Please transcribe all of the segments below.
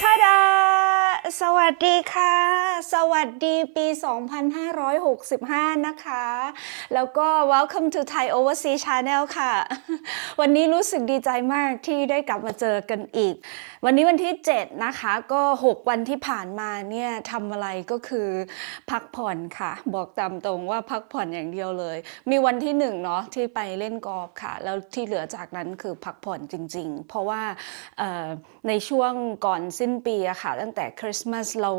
ทาดา สวัสดีค่ะ สวัสดีปี 2565 นะคะ แล้วก็ welcome to Thai Overseas Channel ค่ะ วันนี้รู้สึกดีใจมากที่ได้กลับมาเจอกันอีก วันนี้วันที่ 7 นะคะ ก็ 6 วันที่ผ่านมาเนี่ยทำอะไรก็คือพักผ่อนค่ะ บอกตามตรงว่าพักผ่อนอย่างเดียวเลย มีวันที่หนึ่งเนาะที่ไปเล่นกอล์ฟค่ะ แล้วที่เหลือจากนั้นคือพักผ่อนจริง ๆ เพราะว่าในช่วงก่อนสิ้นปีอะค่ะ ตั้งแต่คริสต์มาสเรา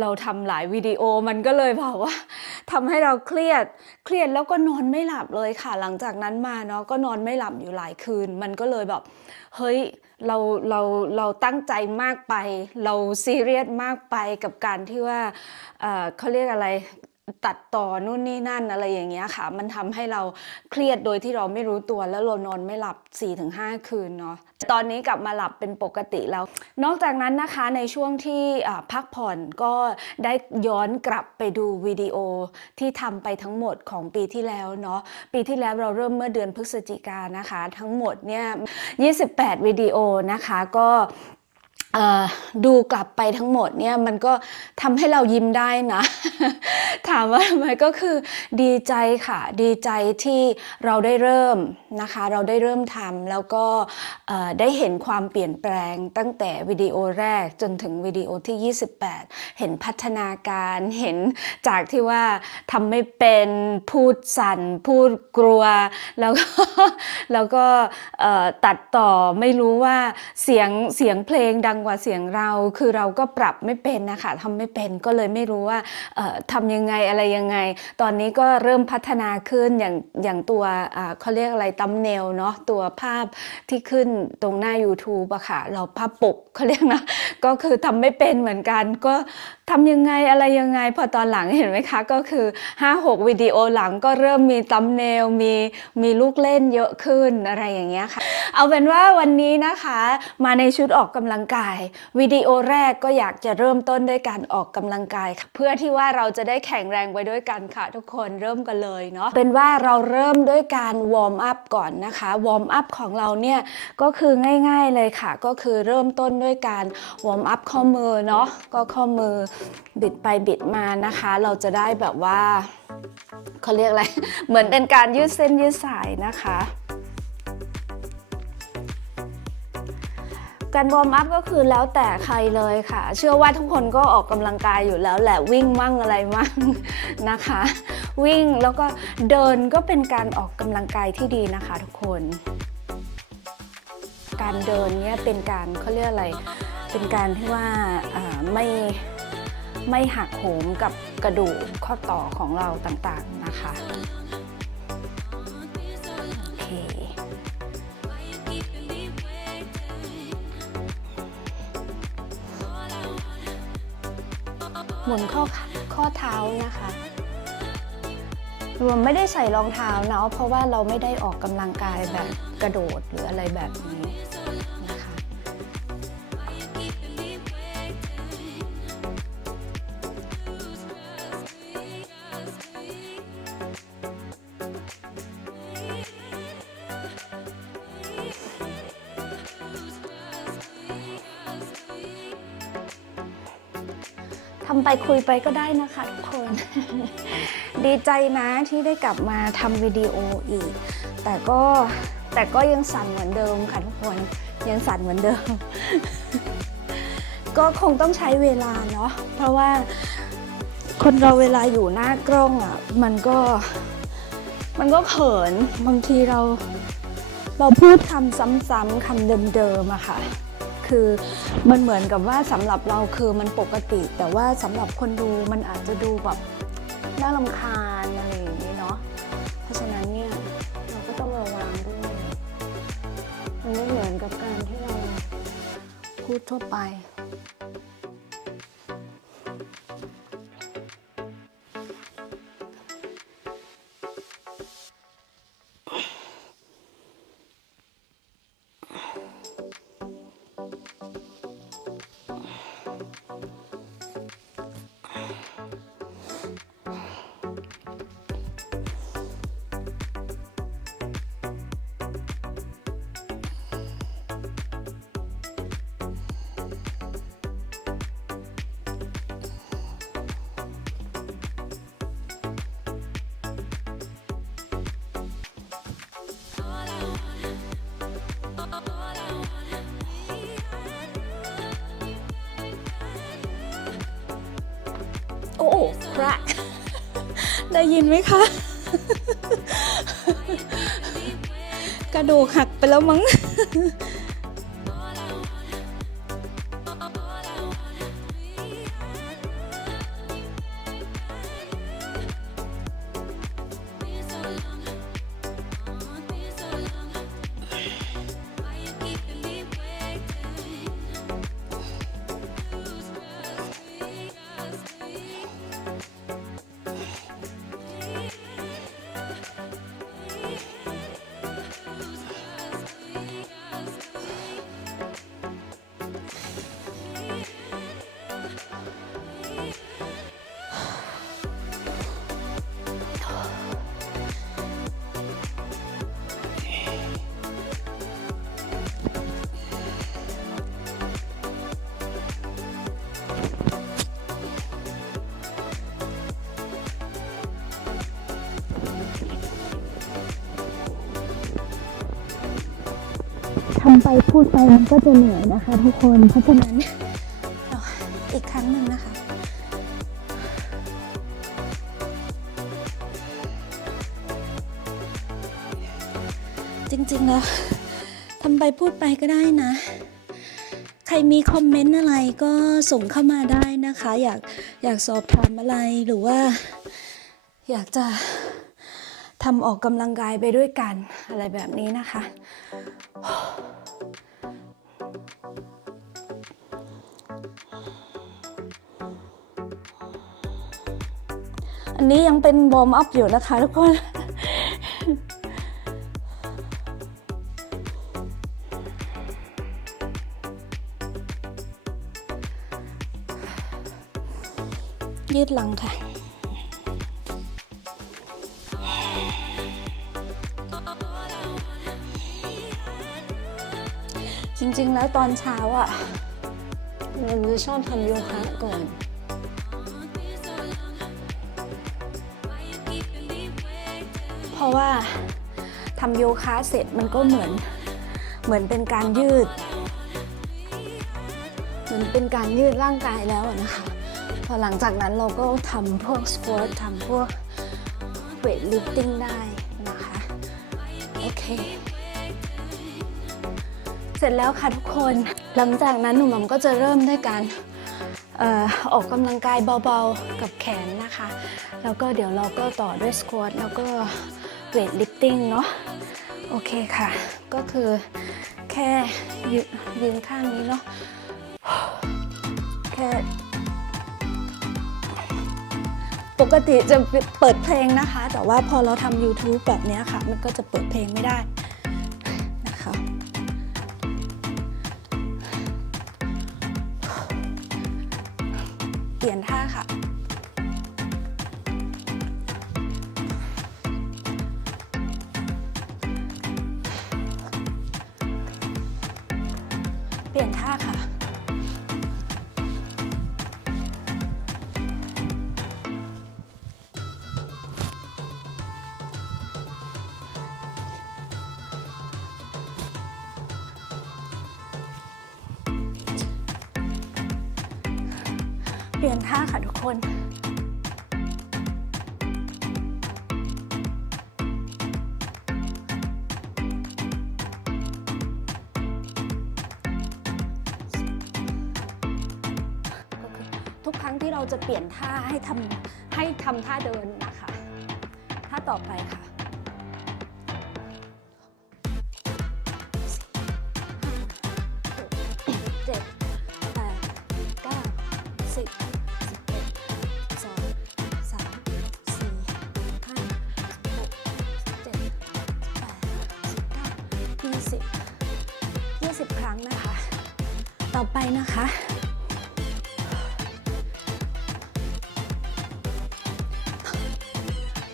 เราทำหลายวิดีโอมันก็เลยบอกว่าทำให้เราเครียดเครียดแล้วก็นอนไม่หลับเลยค่ะ หลังจากนั้นมาเนาะก็นอนไม่หลับอยู่หลายคืน มันก็เลยแบบเฮ้ยเราเราเราตั้งใจมากไป เราซีเรียสมากไปกับการที่ว่าเขาเรียกอะไร ตัดต่อนู่นนี่นั่นอะไรอย่างเงี้ยค่ะ มันทำให้เราเครียดโดยที่เราไม่รู้ตัวแล้วเรานอนไม่หลับ 4-5 คืนเนาะตอนนี้กลับมาหลับเป็นปกติแล้ว นอกจากนั้นนะคะในช่วงที่พักผ่อนก็ได้ย้อนกลับไปดูวิดีโอที่ทำไปทั้งหมดของปีที่แล้วเนาะปีที่แล้วเราเริ่มเมื่อเดือนพฤศจิกานะคะ ทั้งหมดเนี่ย 28 วิดีโอนะคะก็ ดูกลับไปทั้งหมดเนี่ยมันก็ทำให้เรายิ้มได้นะ ถามว่าทำไมก็คือดีใจค่ะ ดีใจที่เราได้เริ่มนะคะ เราได้เริ่มทำแล้วก็ได้เห็นความเปลี่ยนแปลงตั้งแต่วิดีโอแรกจนถึงวิดีโอที่ 28 เห็นพัฒนาการเห็นจากที่ว่าทำไม่เป็นพูดสั่น พูดกลัว แล้วก็แล้วก็ตัดต่อไม่รู้ว่าเสียงเสียงเพลงดัังกว่าเสียงเราคือเราก็ปรับไม่เป็นนะคะทำไม่เป็นก็เลยไม่รู้ว่าทำยังไงอะไรยังไง ตอนนี้ก็เริ่มพัฒนาขึ้นอย่างอย่างตัวเขาเรียกอะไรตัมเนลเนาะตัวภาพที่ขึ้นตรงหน้า YouTube อะค่ะ เราภาพปกเขาเรียกนะ ก็คือทำไม่เป็นเหมือนกันก็ ทำยังไงอะไรยังไง พอตอนหลังเห็นไหมคะ ก็คือ 5-6วิดีโอหลังก็เริ่มมีตัมเนลมีมีลูกเล่นเยอะขึ้นอะไรอย่างเงี้ยค่ะ เอาเป็นว่าวันนี้นะคะ มาในชุดออกกำลังกายวิดีโอแรกก็อยากจะเริ่มต้นด้วยการออกกำลังกายค่ะเพื่อที่ว่าเราจะได้แข็งแรงไว้ด้วยกันค่ะ ทุกคนเริ่มกันเลยเนาะเป็นว่าเราเริ่มด้วยการวอร์มอัพก่อนนะคะวอร์มอัพของเราเนี่ยก็คือง่าย ๆเลยค่ะ ก็คือเริ่มต้นด้วยการวอร์มอัพข้อมือเนาะก็ข้อมือบิดไปบิดมานะคะ เราจะได้แบบว่าเขาเรียกอะไร เหมือนเป็นการยืดเส้นยืดสายนะคะ การวอร์มอัพก็คือแล้วแต่ใครเลยค่ะ เชื่อว่าทุกคนก็ออกกำลังกายอยู่แล้วแหละวิ่งมั่งอะไรมั่งนะคะ วิ่งแล้วก็เดินก็เป็นการออกกำลังกายที่ดีนะคะทุกคน การเดินเนี่ยเป็นการเขาเรียกอะไร เป็นการที่ว่าอ่าไม่ ไม่หักโหมกับกระดูกข้อต่อของเราต่างๆนะคะโอเคหมุนข้อข้อเท้านะคะรวมไม่ได้ใส่รองเท้าเนาะเพราะว่าเราไม่ได้ออกกำลังกายแบบกระโดดหรืออะไรแบบนี้ คุยไปก็ได้นะคะทุกคน ดีใจนะที่ได้กลับมาทำวิดีโออีก แต่ก็แต่ก็ยังสั่นเหมือนเดิมค่ะทุกคนยังสั่นเหมือนเดิม ก็คงต้องใช้เวลาเนาะเพราะว่าคนเราเวลาอยู่หน้ากล้องอะมันก็มันก็เขินบางทีเรา เราพูดคำซ้ำๆคำเดิมๆอะค่ะ คือ มันเหมือนกับว่าสำหรับเราคือมันปกติ แต่ว่าสำหรับคนดูมันอาจจะดูแบบน่าลำคาญอะไรอย่างนี้เนาะเพราะฉะนั้นเนี่ยเราก็ต้องระวังด้วย มันไม่เหมือนกับการที่เราพูดทั่วไป พระ ได้ยินไหมคะ กระดูกหักไปแล้วมั้ง ทำไปพูดไปมันก็จะเหนื่อยนะคะ ทุกคนเพราะฉะนั้นอีกครั้งหนึ่งนะคะจริงๆแล้วทำไปพูดไปก็ได้นะ ใครมีคอมเมนต์อะไรก็ส่งเข้ามาได้นะคะ อยากอยากสอบถามอะไรหรือว่า อยากจะทำออกกำลังกายไปด้วยกันอะไรแบบนี้นะคะ อันนี้ยังเป็นวอร์มอัพอยู่นะคะทุกคนยืดหลังค่ะ จริงๆแล้วตอนเช้าอะ มันจะชอบทำโยคะก่อน ราะว่าทำโยคะเสร็จมันก็เหมือนเหมือนเป็นการยืด เหมือนเป็นการยืดร่างกายแล้วนะคะ พอหลังจากนั้นเราก็ทำพวกสควอตทำพวกเวทลิฟติ้งได้นะคะ โอเค เสร็จแล้วค่ะทุกคน หลังจากนั้นหนุ่มมก็จะเริ่มด้วยการออกกำลังกายเบาๆกับแขนนะคะ แล้วก็เดี๋ยวเราก็ต่อด้วยสควอตแล้วก็ เวดลิฟติ้งเนาะโอเคค่ะ ก็คือแค่ยนยืนข้างนี้เนาะแค่ปกติจะเปิดเพลงนะคะ แต่ว่าพอเราทำ YouTube แบบนี้ค่ะ มันก็จะเปิดเพลงไม่ได้ เปลี่ยนท่าค่ะ ทำให้ทำท่าเดินนะคะ ท่าต่อไปค่ะเจ็ดแปดเก้าสิบสิบเอ็ดสองสามสี่ห้าหกเจ็ดแปดสิบเก้ายี่สิบยี่สิบครั้งนะคะ ต่อไปนะคะ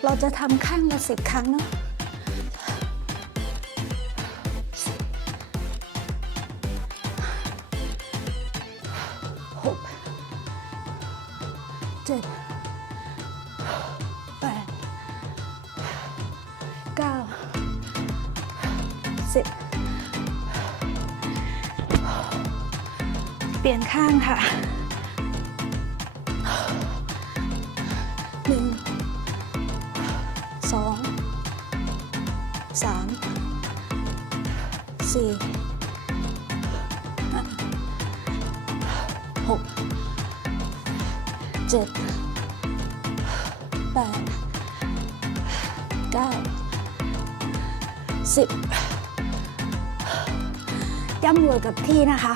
เราจะทำข้างละสิบครั้งเนาะหกเจ็ดแปดเก้าสิบเปลี่ยนข้างค่ะ สี่หกเจ็ดแปดเก้าสิบย่ำรวยกับที่นะคะ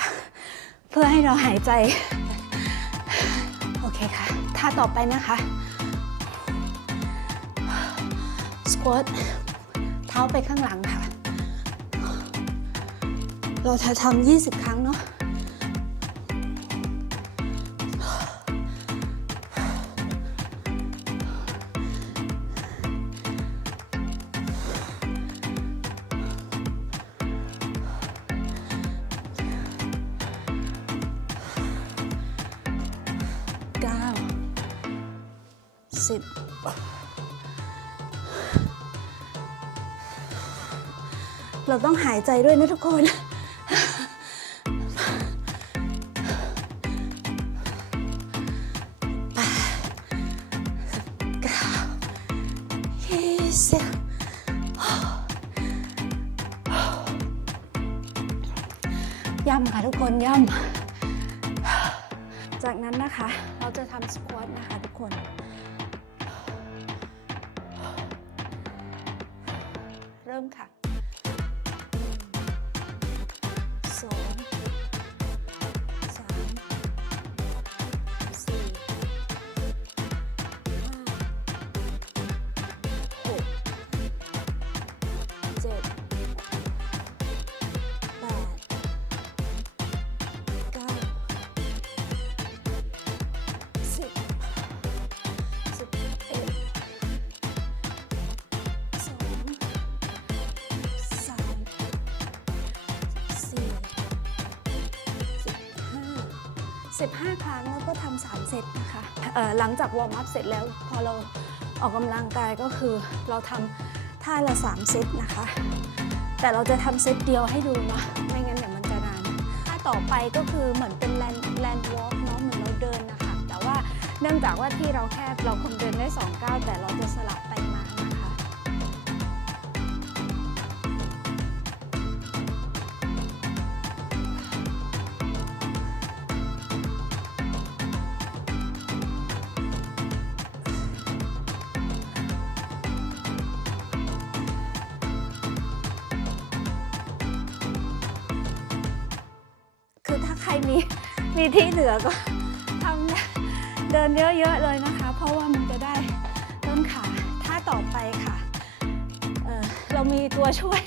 เพื่อให้เราหายใจ โอเคค่ะท่าต่อไปนะคะสควอตเท้าไปข้างหลัง เราจะทำ20 ครั้งเนาะเก้าสิบเราต้องหายใจด้วยนะทุกคน เราจะทำสควอตนะคะทุกคน เริ่มค่ะ หลังจากวอร์มอัพเสร็จแล้วพอเราออกกำลังกายก็คือเราทำท่าละสามเซตนะคะ แต่เราจะทำเซตเดียวให้ดูนะไม่งั้นเดี๋ยวมันจะนานท่าต่อไปก็คือเหมือนเป็นแลนแลนวอล์กเนาะเหมือนเราเดินนะคะ แต่ว่าเนื่องจากว่าที่เราแคบเราคงเดินได้สองก้าวแต่เราจะสลับ ที่เหลือก็ทำเดินเยอะๆเลยนะคะ เพราะว่ามันจะได้ต้นขาท่าต่อไปค่ะเเรามีตัวช่วย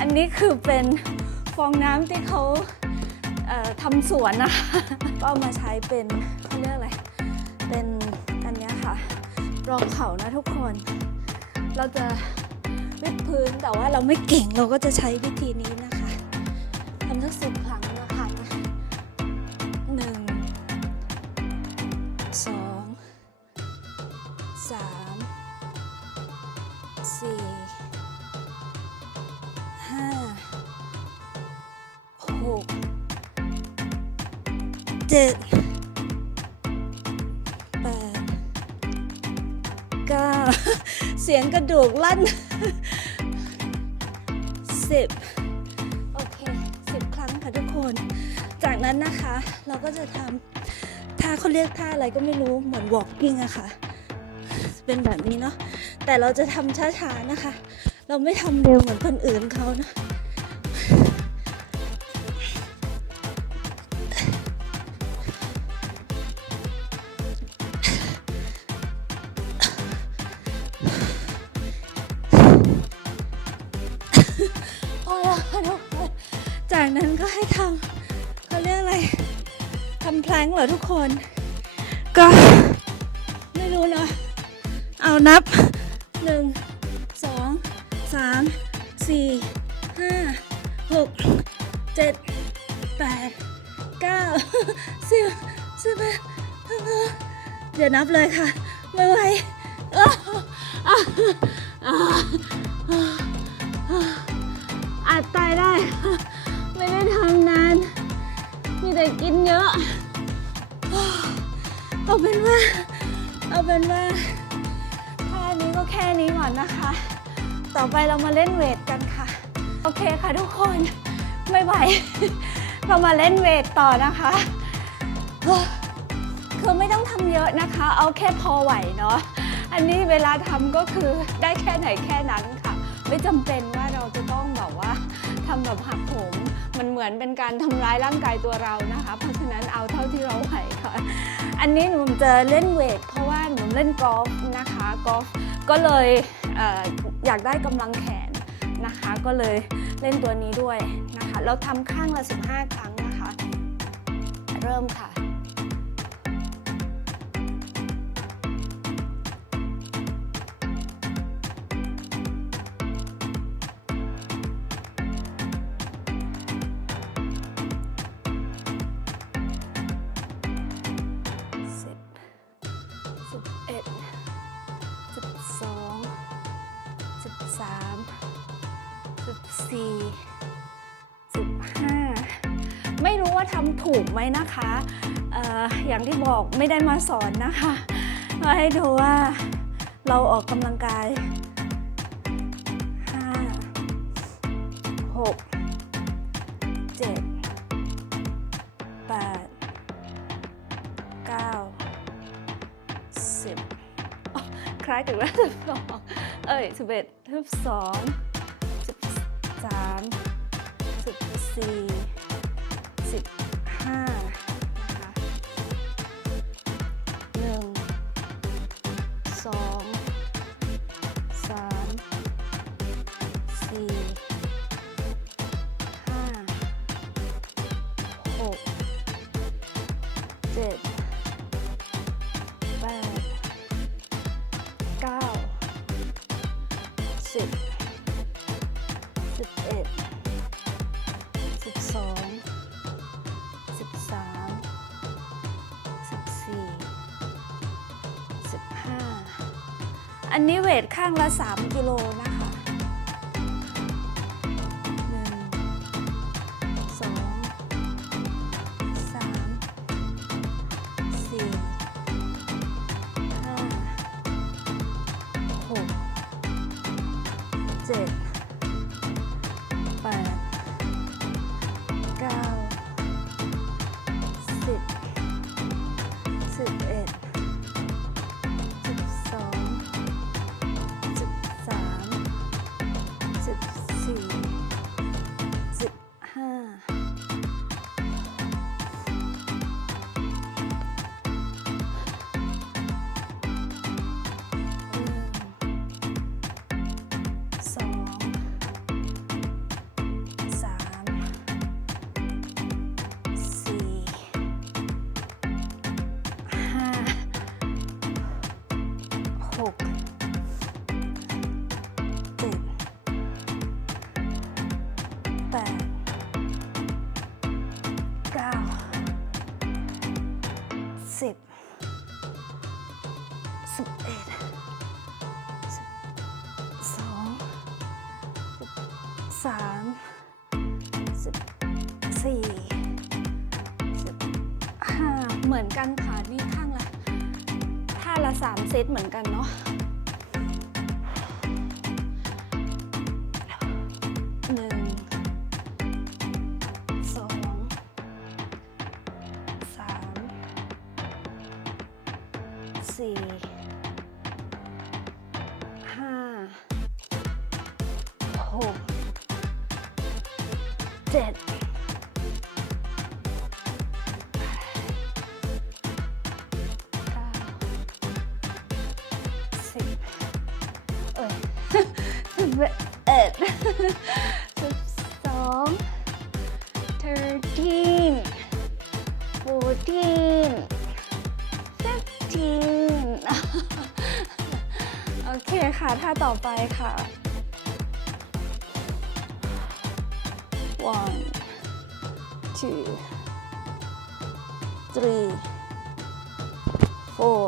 อันนี้คือเป็นฟองน้ำที่เขาเทำสวนนะคะก็เอามาใช้เป็นเขาเรียกอะไรเป็นอันนี้ค่ะรองเข่านะทุกคน เราจะวิดพื้นแต่ว่าเราไม่เก่งเราก็จะใช้วิธีนี้นะคะทำสักสิบครั้ง 10 โอเค 10 ครั้งค่ะทุกคน จากนั้นนะคะเราก็จะทำท่าเขาเรียกท่าอะไรก็ไม่รู้เหมือนวอล์กอินอะคะ่ะ เป็นแบบนี้เนาะแต่เราจะทำช้าๆนะคะ เราไม่ทำเร็วเหมือนคนอื่นเขานะ เหรอทุกคน ก็ไม่รู้เนาะเอานับหนึ่งสองสามสี่ห้าหกเจ็ดแปดเก้าสิวสิบเดี๋ยวนับเลยค่ะ ไม่ไหวอ้าวอ้าวอ้าวอ้าวอ้าวอาจตายได้ ไม่ได้ทำนาน มีแต่กินเยอะ เอาเป็นว่า เอาเป็นว่าแค่นี้ก็แค่นี้ก่อนนะคะ ต่อไปเรามาเล่นเวทกันค่ะ โอเคค่ะทุกคนไม่ไหว เรามาเล่นเวทต่อนะคะ คือไม่ต้องทำเยอะนะคะ เอาแค่พอไหวเนาะ อันนี้เวลาทำก็คือได้แค่ไหนแค่นั้นค่ะ ไม่จำเป็นว่าเราจะต้องแบบว่าทำแบบหักโหม มันเหมือนเป็นการทำร้ายร่างกายตัวเรานะคะ เพราะฉะนั้นเอาเท่าที่เราไหวค่ะ อันนี้หนูจะเล่นเวทเพราะว่าหนูเล่นกอล์ฟนะคะกอล์ฟก็เลยเอออยากได้กำลังแขนนะคะ ก็เลยเล่นตัวนี้ด้วยนะคะ เราทำข้างละ 15 ครั้งนะคะ เริ่มค่ะ นะคะออย่างที่บอกไม่ได้มาสอนนะคะมาให้ดูว่าเราออกกำลังกายห้าหกเจ็ดแปดเก้าสิบคล้ายถึงแล้วสิบสองเอ้ยสิบเอ็ดสิบสองสิบสามสิบสี่สิบห้า อันนี้เวทข้างละ 3 กิโลนะคะ สามสิบสี่สิบห้าเหมือนกันค่ะนี่ข้างละท่าละสามเซตเหมือนกันเนาะ ดสิบสอง thirteen fourteen fifteen โอเคค่ะ ท่าต่อไปค่ะ one two three four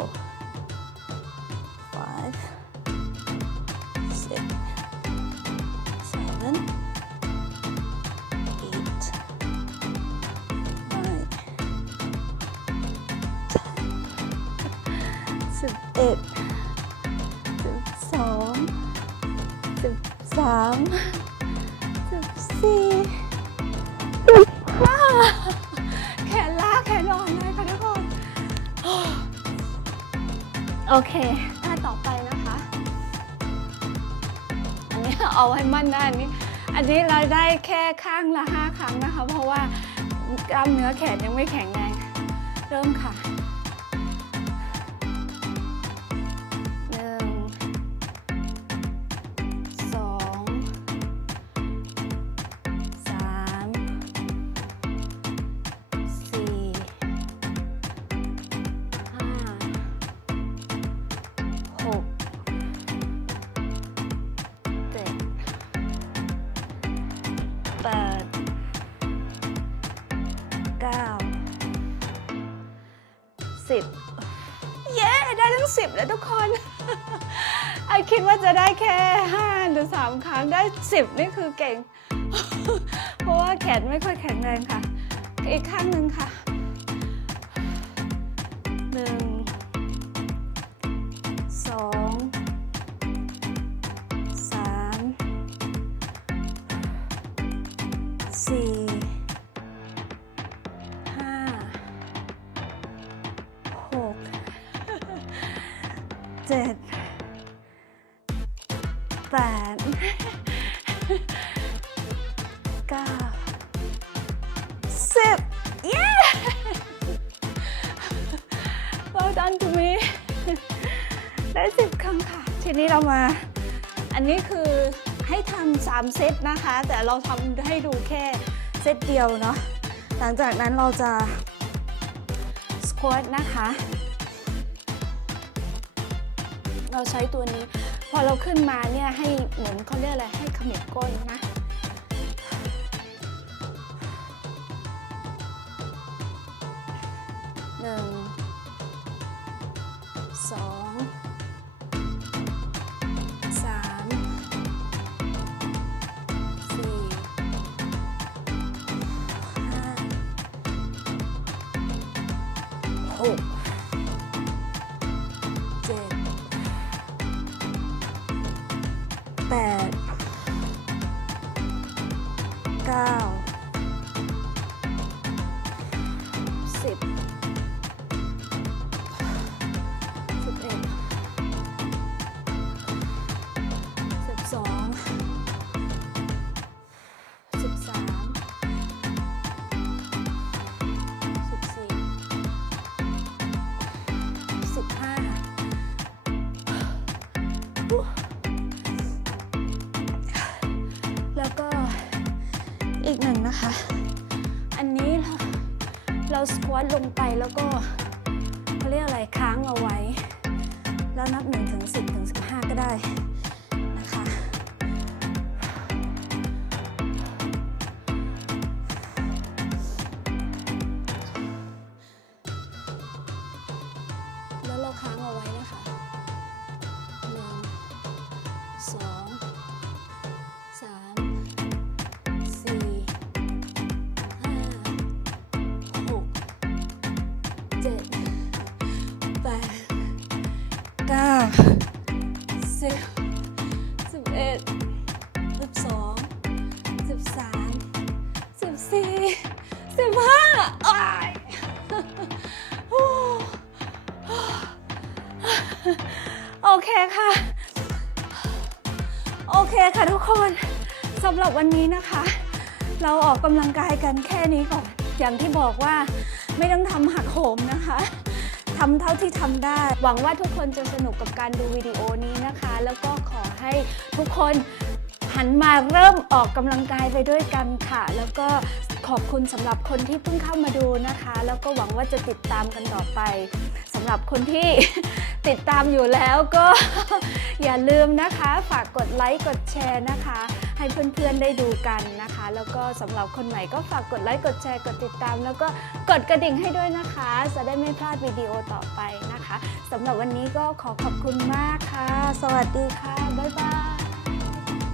เคท่าต่อไปนะคะ อันนี้เอาให้มั่นนะอันนี้อันนี้เราได้แค่ข้างละห้าครั้งนะคะ เพราะว่ากล้ามเนื้อแขนยังไม่แข็งแรง เริ่มค่ะ เก้าสิบเย้ ได้ทั้งสิบแล้วทุกคน ไอคิดว่าจะได้แค่ห้าหรือสามครั้งได้สิบนี่คือเก่ง เพราะว่าแขนไม่ค่อยแข็งแรงค่ะ อีกข้างหนึ่งค่ะ ทีนี้เรามา อันนี้คือให้ทำสามเซตนะคะ แต่เราทำให้ดูแค่เซตเดียวเนาะหลังจากนั้นเราจะสควอตนะคะ เราใช้ตัวนี้ พอเราขึ้นมาเนี่ยให้เหมือนเขาเรียกอะไรให้ขมิบก้นนะ แล้วนับ1ถึง10ถึง15 ก็ได้ คค่ะทุกคนสำหรับวันนี้นะคะ เราออกกำลังกายกันแค่นี้ก่อน อย่างที่บอกว่าไม่ต้องทำหักโหมนะคะทำเท่าที่ทำได้ หวังว่าทุกคนจะสนุกกับการดูวิดีโอนี้นะคะ แล้วก็ขอให้ทุกคนหันมาเริ่มออกกำลังกายไปด้วยกันค่ะ แล้วก็ขอบคุณสำหรับคนที่เพิ่งเข้ามาดูนะคะ แล้วก็หวังว่าจะติดตามกันต่อไปสำหรับคนที่ ติดตามอยู่แล้วก็ อย่าลืมนะคะ ฝากกดไลค์กดแชร์นะคะ ให้เพื่อนๆได้ดูกันนะคะ แล้วก็สำหรับคนใหม่ก็ฝากกดไลค์กดแชร์กดติดตาม แล้วก็กดกระดิ่งให้ด้วยนะคะ จะได้ไม่พลาดวิดีโอต่อไปนะคะสำหรับวันนี้ก็ขอขอบคุณมากค่ะ สวัสดีค่ะ บ๊ายบาย